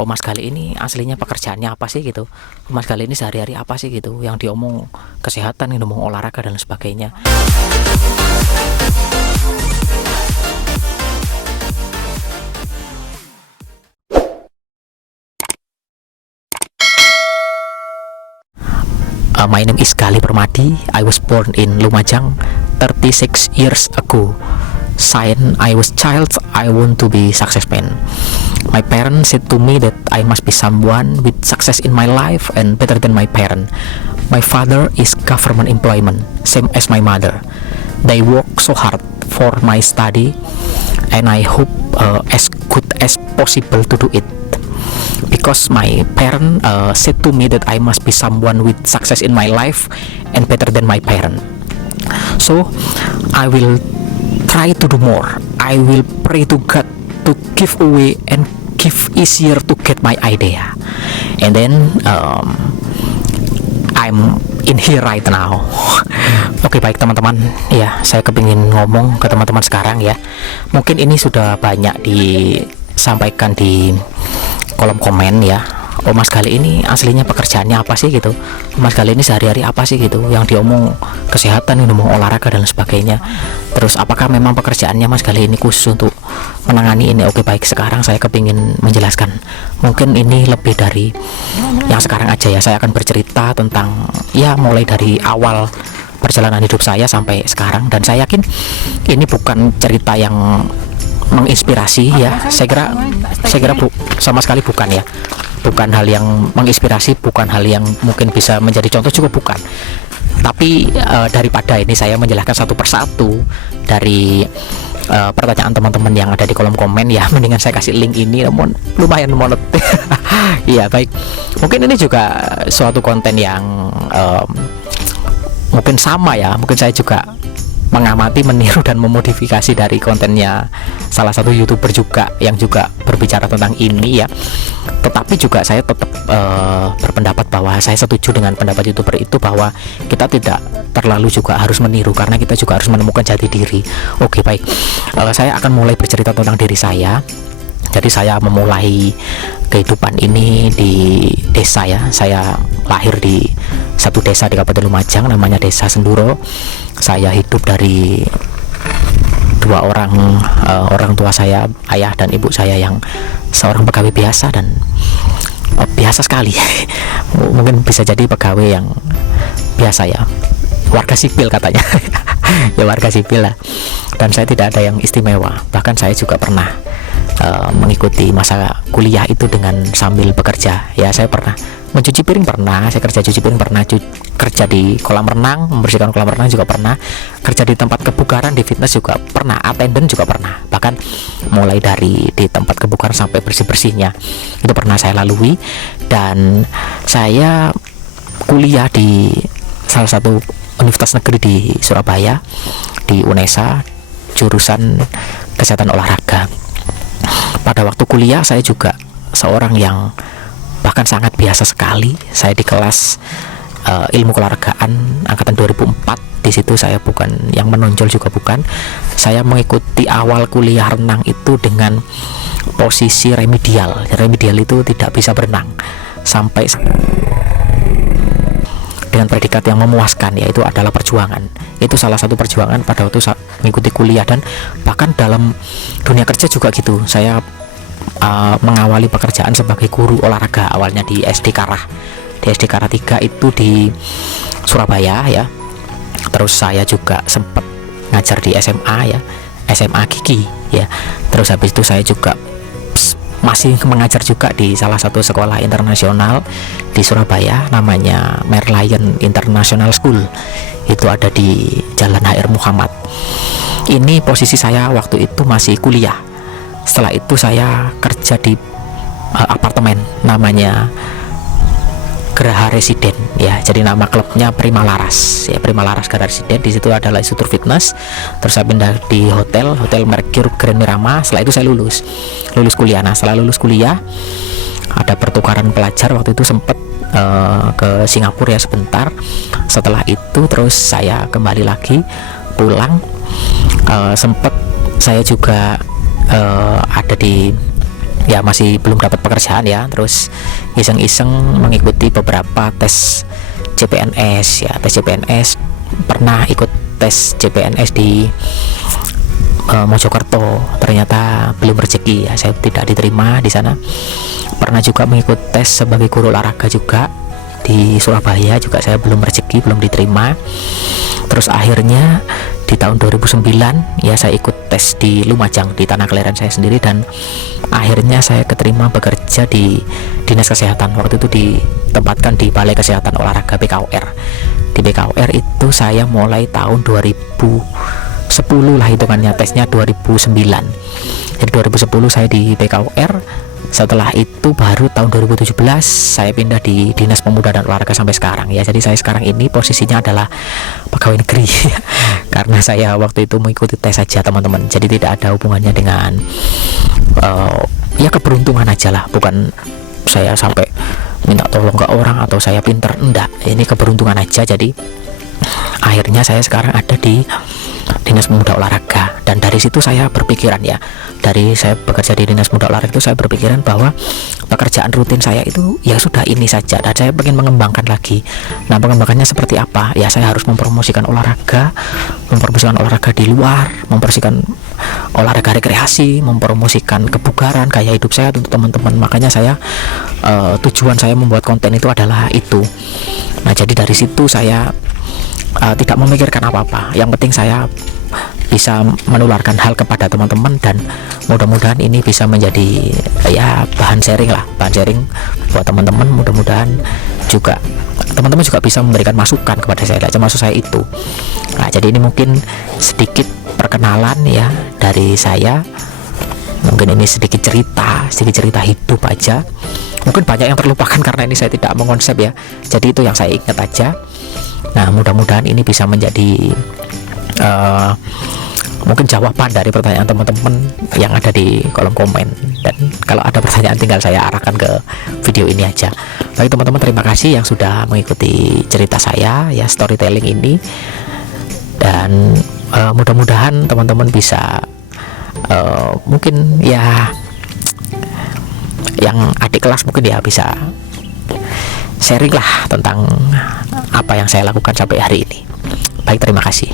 oh Mas Gali ini aslinya pekerjaannya apa sih gitu, Mas Gali ini sehari-hari apa sih gitu, yang diomong kesehatan, yang diomong olahraga dan sebagainya. My name is Gali Permadi. I was born in Lumajang 36 years ago. Since I was child, I want to be successman. My parents said to me that I must be someone with success in my life and better than my parent. My father is government employment, same as my mother. They work so hard for my study, and I hope as good as possible to do it. Because my parent said to me that I must be someone with success in my life and better than my parent. So I will try to do more. I will pray to God to give away and give easier to get my idea. And then I'm in here right now. Oke, baik teman-teman, ya saya kepingin ngomong ke teman-teman sekarang ya. Mungkin ini sudah banyak disampaikan di kolom komen ya. Oh Mas Gali ini aslinya pekerjaannya apa sih gitu, Mas Gali ini sehari-hari apa sih gitu, yang diomong kesehatan, yang diomong olahraga dan sebagainya. Terus apakah memang pekerjaannya Mas Gali ini khusus untuk menangani ini? Oke baik, sekarang saya kepingin menjelaskan. Mungkin ini lebih dari yang sekarang aja ya. Saya akan bercerita tentang ya mulai dari awal perjalanan hidup saya sampai sekarang. Dan saya yakin ini bukan cerita yang menginspirasi ya. Saya kira sama sekali bukan ya. Bukan hal yang menginspirasi, bukan hal yang mungkin bisa menjadi contoh, juga bukan. Tapi daripada ini saya menjelaskan satu persatu dari pertanyaan teman-teman yang ada di kolom komen ya, mendingan saya kasih link ini, namun lumayan monet. Iya baik, mungkin ini juga suatu konten yang mungkin sama ya, mungkin saya juga mengamati, meniru dan memodifikasi dari kontennya salah satu YouTuber juga yang juga berbicara tentang ini ya. Tetapi juga saya tetap berpendapat bahwa saya setuju dengan pendapat YouTuber itu, bahwa kita tidak terlalu juga harus meniru, karena kita juga harus menemukan jati diri. Oke baik, saya akan mulai bercerita tentang diri saya. Jadi saya memulai kehidupan ini di desa ya. Saya lahir di satu desa di Kabupaten Lumajang, namanya Desa Senduro. Saya hidup dari dua orang tua saya, ayah dan ibu saya, yang seorang pegawai biasa dan biasa sekali. Mungkin bisa jadi pegawai yang biasa ya, warga sipil katanya. Ya warga sipil lah. Dan saya tidak ada yang istimewa. Bahkan saya juga pernah mengikuti masa kuliah itu dengan sambil bekerja ya. Saya pernah mencuci piring, pernah saya kerja cuci piring, pernah kerja di kolam renang, membersihkan kolam renang juga pernah, kerja di tempat kebugaran, di fitness juga pernah, attendant juga pernah. Bahkan mulai dari di tempat kebugaran sampai bersih-bersihnya itu pernah saya lalui. Dan saya kuliah di salah satu universitas negeri di Surabaya, di UNESA, jurusan kesehatan olahraga. Pada waktu kuliah saya juga seorang yang bahkan sangat biasa sekali. Saya di kelas ilmu keolahragaan angkatan 2004. Di situ saya bukan yang menonjol, juga bukan. Saya mengikuti awal kuliah renang itu dengan posisi remedial. Remedial itu tidak bisa berenang sampai dengan predikat yang memuaskan, yaitu adalah perjuangan. Itu salah satu perjuangan pada waktu saya mengikuti kuliah. Dan bahkan dalam dunia kerja juga gitu. Saya mengawali pekerjaan sebagai guru olahraga awalnya di SD Karah. Di SD Karah 3 itu di Surabaya ya. Terus saya juga sempat ngajar di SMA ya, SMA Gigi ya. Terus habis itu saya juga masih mengajar juga di salah satu sekolah internasional di Surabaya, namanya Merlion International School. Itu ada di Jalan HR Muhammad. Ini posisi saya waktu itu masih kuliah. Setelah itu saya kerja di apartemen, namanya Geraha Residen ya. Jadi nama klubnya Prima Laras ya, Prima Laras Geraha Residen. Di situ adalah instruktur fitness. Terus saya pindah di hotel Mercure Grand Mirama. Setelah itu saya lulus kuliah. Nah setelah lulus kuliah ada pertukaran pelajar, waktu itu sempat ke Singapura ya sebentar. Setelah itu terus saya kembali lagi pulang. Sempat saya juga ada di ya masih belum dapat pekerjaan ya, terus iseng-iseng mengikuti beberapa tes CPNS ya, tes CPNS. Pernah ikut tes CPNS di Mojokerto, ternyata belum rezeki ya, saya tidak diterima di sana. Pernah juga mengikut tes sebagai guru olahraga juga di Surabaya, juga saya belum rezeki, belum diterima. Terus akhirnya di tahun 2009 ya saya ikut tes di Lumajang, di tanah kelahiran saya sendiri, dan akhirnya saya keterima bekerja di Dinas Kesehatan. Waktu itu ditempatkan di Balai Kesehatan Olahraga BKOR. Di BKOR itu saya mulai tahun 2010 lah, hitungannya tesnya 2009. Jadi 2010 saya di BKOR. Setelah itu baru tahun 2017 saya pindah di Dinas Pemuda dan Olahraga sampai sekarang ya. Jadi saya sekarang ini posisinya adalah pegawai negeri karena saya waktu itu mengikuti tes saja teman-teman. Jadi tidak ada hubungannya dengan ya keberuntungan aja lah, bukan saya sampai minta tolong ke orang atau saya pinter, enggak, ini keberuntungan aja. Jadi akhirnya saya sekarang ada di Dinas Pemuda Olahraga, dan dari situ saya berpikiran ya, dari saya bekerja di Dinas Pemuda Olahraga itu saya berpikiran bahwa pekerjaan rutin saya itu ya sudah ini saja, dan saya ingin mengembangkan lagi. Nah, pengembangannya seperti apa? Ya saya harus mempromosikan olahraga di luar, mempromosikan olahraga rekreasi, mempromosikan kebugaran, gaya hidup sehat untuk teman-teman. Makanya saya tujuan saya membuat konten itu adalah itu. Nah, jadi dari situ saya tidak memikirkan apa-apa, yang penting saya bisa menularkan hal kepada teman-teman, dan mudah-mudahan ini bisa menjadi ya bahan sharing buat teman-teman. Mudah-mudahan juga teman-teman juga bisa memberikan masukan kepada saya, maksud saya itu. Nah, jadi ini mungkin sedikit perkenalan ya dari saya, mungkin ini sedikit cerita hidup aja. Mungkin banyak yang terlupakan karena ini saya tidak mengonsep ya, jadi itu yang saya ingat aja. Nah, mudah-mudahan ini bisa menjadi mungkin jawaban dari pertanyaan teman-teman yang ada di kolom komen, dan kalau ada pertanyaan tinggal saya arahkan ke video ini aja. Baik teman-teman, terima kasih yang sudah mengikuti cerita saya ya, storytelling ini, dan mudah-mudahan teman-teman bisa mungkin ya yang adik kelas mungkin ya bisa sharing lah tentang apa yang saya lakukan sampai hari ini. Baik, terima kasih.